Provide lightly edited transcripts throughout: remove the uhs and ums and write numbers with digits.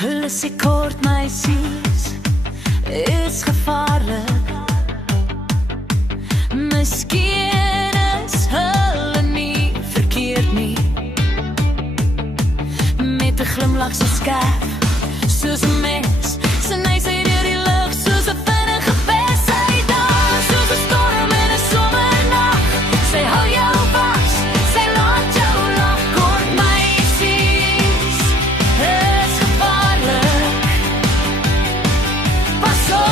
Hulle sê kort meisies is gevaarlik. Miskien is hulle nie verkeerd nie. Met 'n glimlag so skerp, soos 'n mes, sny sy deur die lug soos 'n vinnige pes. Sy dans soos 'n storm in 'n somernag. Sy hou jou vas, sy laat jou lag. Kort meisies is gevaarlik. Pas op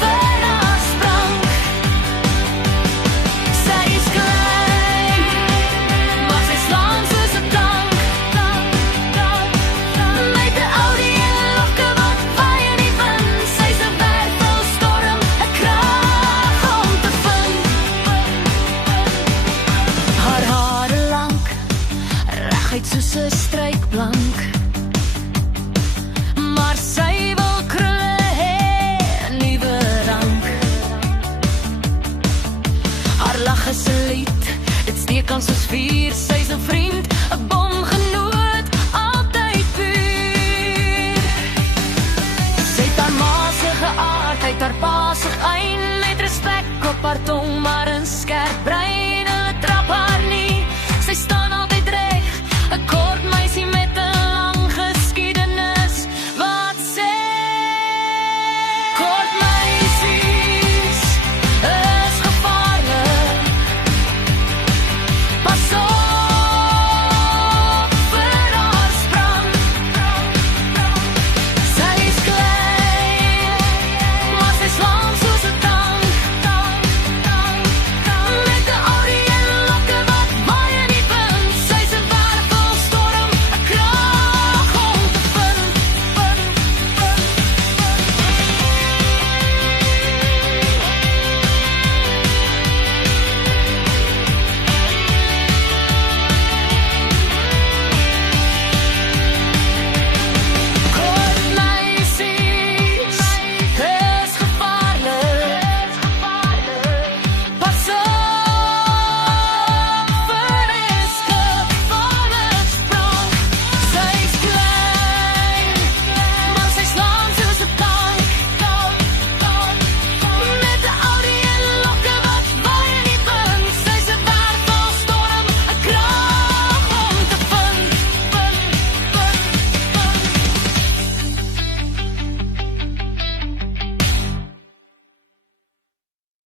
vir haar sprang. Sy is klein, maar sy slaan soos 'n tank. Met 'n Audi en 'n lokke wat vaai in die wind. Sy's 'n wervelstorm, 'n krag om te vind. Haar hare lank, reguit soos 'n strykplank. Maar sy wil krulle hê, 'n nuwe rank. Haar lag is 'n lied, dit steek aan soos vuur. Sy's 'n vriend, 'n bomgenoot, altyd puur. Sy het haar ma se geaardheid, haar pa se ein, met respek op haar tong.